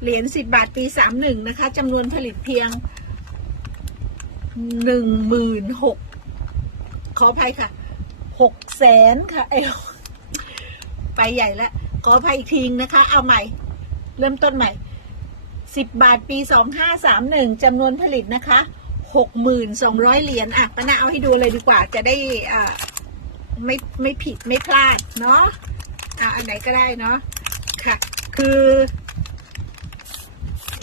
เหรียญสิบบาทปีสามหนึ่งนะคะจำนวนผลิตเพียงหนึ่งหมื่นหกขออภัยค่ะหกแสนค่ะเอวไปใหญ่แล้วขออภัยอีกทีนะคะ เอาใหม่ เริ่มต้นใหม่สิบบาทปีสองห้าสามหนึ่งจำนวนผลิตนะคะหกหมื่นสองร้อยเหรียญอะปะนาเอาให้ดูเลยดีกว่าจะได้อ่าไม่ไม่ผิดไม่พลาดเนาะอะอันไหนก็ได้เนาะค่ะ คือ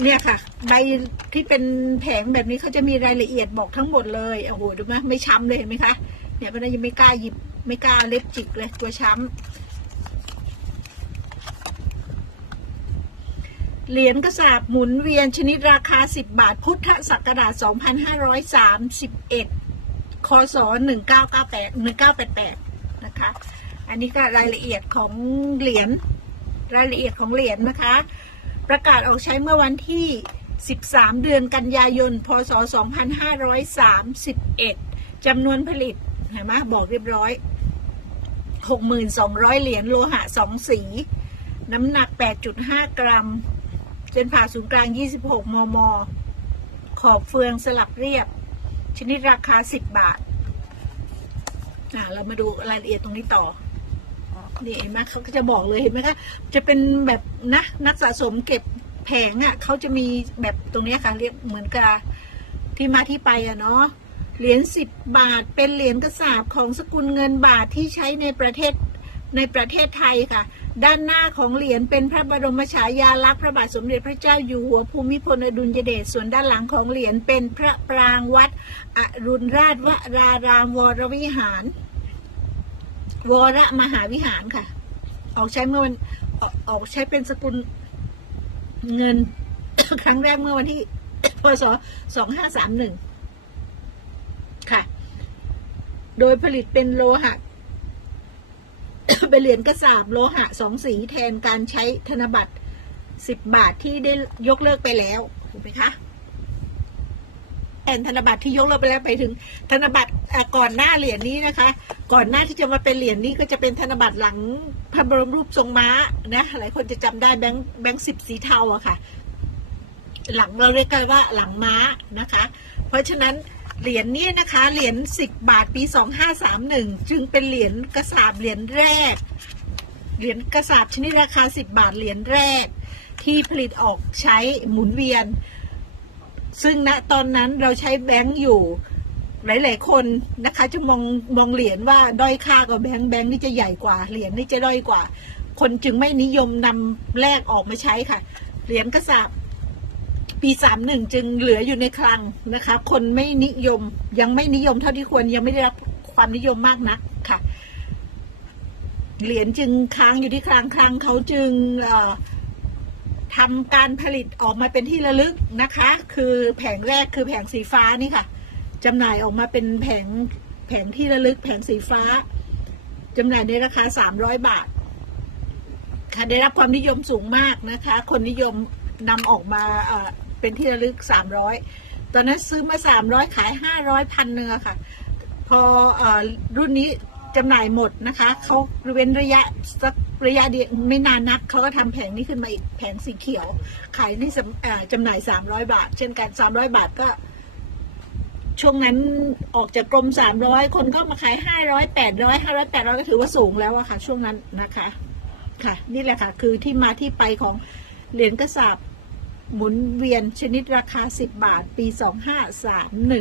เนี่ยค่ะ ใบที่เป็นแผงแบบนี้เขาจะมีรายละเอียดบอกทั้งหมดเลยโอ้โหดูไหมไม่ช้ำเลยเห็นไหมคะเนี่ยเพราะนั้นยังไม่กล้าหยิบไม่กล้าเล็บจิกเลยกลัวช้ำเหรียญกระสาบหมุนเวียนชนิดราคา 10 บาท พุทธศักราช 2531 คศ 1998 1988 นะคะ อันนี้ก็รายละเอียดของเหรียญรายละเอียดของเหรียญนะคะ ประกาศออกใช้เมื่อวันที่ 13 เดือนกันยายน พศ 2531จำนวนผลิตเห็นไหมบอกเรียบร้อย 6,200 เหรียญโลหะ 2 สี น้ำหนัก 8.5 กรัม เส้นผ่าศูนย์กลาง 26 มม ขอบเฟืองสลับเรียบ ชนิดราคา 10 บาทอะเรามาดูรายละเอียดตรงนี้ต่อ นี่เห็นไหมเขาก็จะบอกเลยเห็นไหมคะจะเป็นแบบนะนักสะสมเก็บแผงอะ่ะเขาจะมีแบบตรงนี้ค่ะเรียกเหมือนกับที่มาที่ไปอะเนาะเหรียญสิบบาทเป็นเหรียญกระสาบของสกุลเงินบาทที่ใช้ในประเทศในประเทศไทยค่ะ ด้านหน้าของเหรียญเป็นพระบรมฉายาลักษณ์พระบาทสมเด็จพระเจ้าอยู่หัวภูมิพลอดุลยเดชส่วนด้านหลังของเหรียญเป็นพระปรางวัดอรุณราชวรารามวรวิหาร วรมหาวิหารค่ะ ออกใช้เมื่อวันออกอกใช้เป็นสกุลเงิน ครั้งแรกเมื่อวันที่พศสองห้าสามหนึ่งค่ะ โดยผลิตเป็นโลหะเป็นเหรียญกระสาบโลหะสองสีแทนการใช้ธนบัตรสิบบาทที่ได้ยกเลิกไปแล้วถูกไหมคะแทนธนบัตรที่ยกเลิกไปแล้วไปถึงธนบัตร ก่อนหน้าเหรียญนี้นะคะ ก่อนหน้าที่จะมาเป็นเหรียญนี้ก็จะเป็นธนบัตรหลังพระบรมรูปทรงม้านะหลายคนจะจำได้แบงค์แบงค์สิบสีเทาอะค่ะ หลังเราเรียกกันว่าหลังม้านะคะ เพราะฉะนั้นเหรียญนี้นะคะเหรียญสิบบาทปีสองห้าสามหนึ่งจึงเป็นเหรียญกระสาบเหรียญแรก เหรียญกระสาบชนิดราคาสิบบาทเหรียญแรก ที่ผลิตออกใช้หมุนเวียน ซึ่งณตอนนั้นเราใช้แบงค์อยู่ หลาย ๆ คนนะคะ จะมองมองเหรียญว่าด้อยค่ากว่าแบงค์แบงค์นี่จะใหญ่กว่าเหรียญนี่จะด้อยกว่า คนจึงไม่นิยมนำแลกออกมาใช้ค่ะ เหรียญกระสาบปีสามหนึ่งจึงเหลืออยู่ในคลังนะคะ คนไม่นิยมยังไม่นิยมเท่าที่ควรยังไม่ได้รับความนิยมมากนักค่ะเหรียญจึงค้างอยู่ที่คลังคลังเขาจึงทำการผลิตออกมาเป็นที่ระลึกนะคะ คือแผงแรกคือแผงสีฟ้านี่ค่ะ จำหน่ายออกมาเป็นแผงแผงที่ระลึกแผงสีฟ้าจำหน่ายในราคา 300 บาท ค่ะได้รับความนิยมสูงมากนะคะ คนนิยมนำออกมาเป็นที่ระลึก 300 ตอนนั้นซื้อมา 300 ขาย 500พันเนื้อค่ะ พออรุ่นนี้จำหน่ายหมดนะคะเขาเว้นระยะสักระยะเดียวไม่นานนักเขาก็ทำแผงนี้ขึ้นมาอีกแผงสีเขียว ขายที่จำหน่าย 300 บาท เช่นกัน 300 บาทก็ ช่วงนั้นออกจากกรม300คนก็มาขาย500 800 500 800ก็ถือว่าสูงแล้วอะค่ะ ช่วงนั้นนะคะ ค่ะ นี่แหละค่ะ คือที่มาที่ไปของเหรียญกระสาบหมุนเวียนชนิดราคา 10 บาท ปี 2531